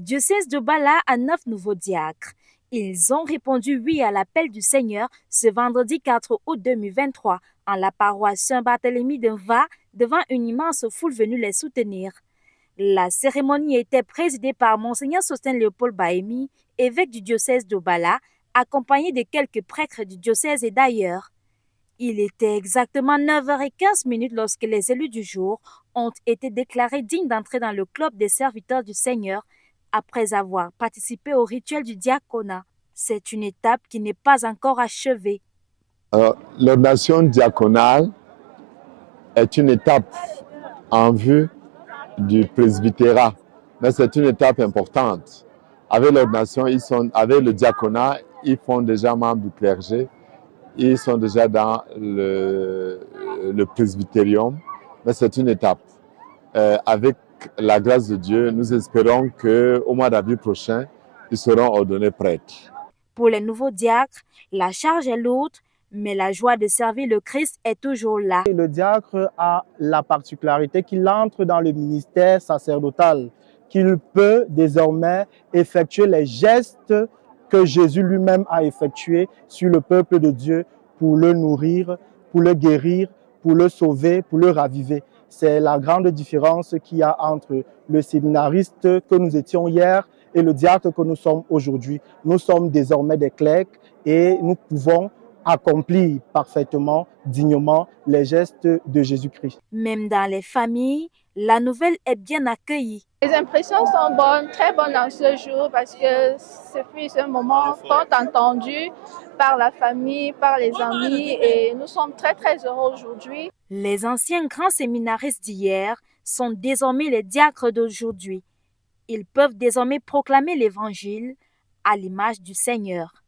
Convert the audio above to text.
diocèse de Bala a 9 nouveaux diacres. Ils ont répondu oui à l'appel du Seigneur ce vendredi 4 août 2023 en la paroisse Saint-Barthélemy de Va devant une immense foule venue les soutenir. La cérémonie était présidée par Monseigneur Sosthène Léopold Bahemi, évêque du diocèse de Bala, accompagné de quelques prêtres du diocèse et d'ailleurs. Il était exactement 9h15 lorsque les élus du jour ont été déclarés dignes d'entrer dans le club des serviteurs du Seigneur après avoir participé au rituel du diaconat. C'est une étape qui n'est pas encore achevée. L'ordination diaconale est une étape en vue du presbytérat, mais c'est une étape importante. Avec l'ordination, avec le diaconat, ils font déjà membre du clergé, ils sont déjà dans le presbytérium, mais c'est une étape. Avec la grâce de Dieu, nous espérons qu'au mois d'avril prochain, ils seront ordonnés prêtres. Pour les nouveaux diacres, la charge est lourde, mais la joie de servir le Christ est toujours là. Le diacre a la particularité qu'il entre dans le ministère sacerdotal, qu'il peut désormais effectuer les gestes que Jésus lui-même a effectués sur le peuple de Dieu pour le nourrir, pour le guérir, pour le sauver, pour le raviver. C'est la grande différence qu'il y a entre le séminariste que nous étions hier et le diacre que nous sommes aujourd'hui. Nous sommes désormais des clercs et nous pouvons accomplir parfaitement, dignement les gestes de Jésus-Christ. Même dans les familles, la nouvelle est bien accueillie. Les impressions sont bonnes, très bonnes en ce jour parce que ce fut un moment fort entendu par la famille, par les amis et nous sommes très heureux aujourd'hui. Les anciens grands séminaristes d'hier sont désormais les diacres d'aujourd'hui. Ils peuvent désormais proclamer l'évangile à l'image du Seigneur.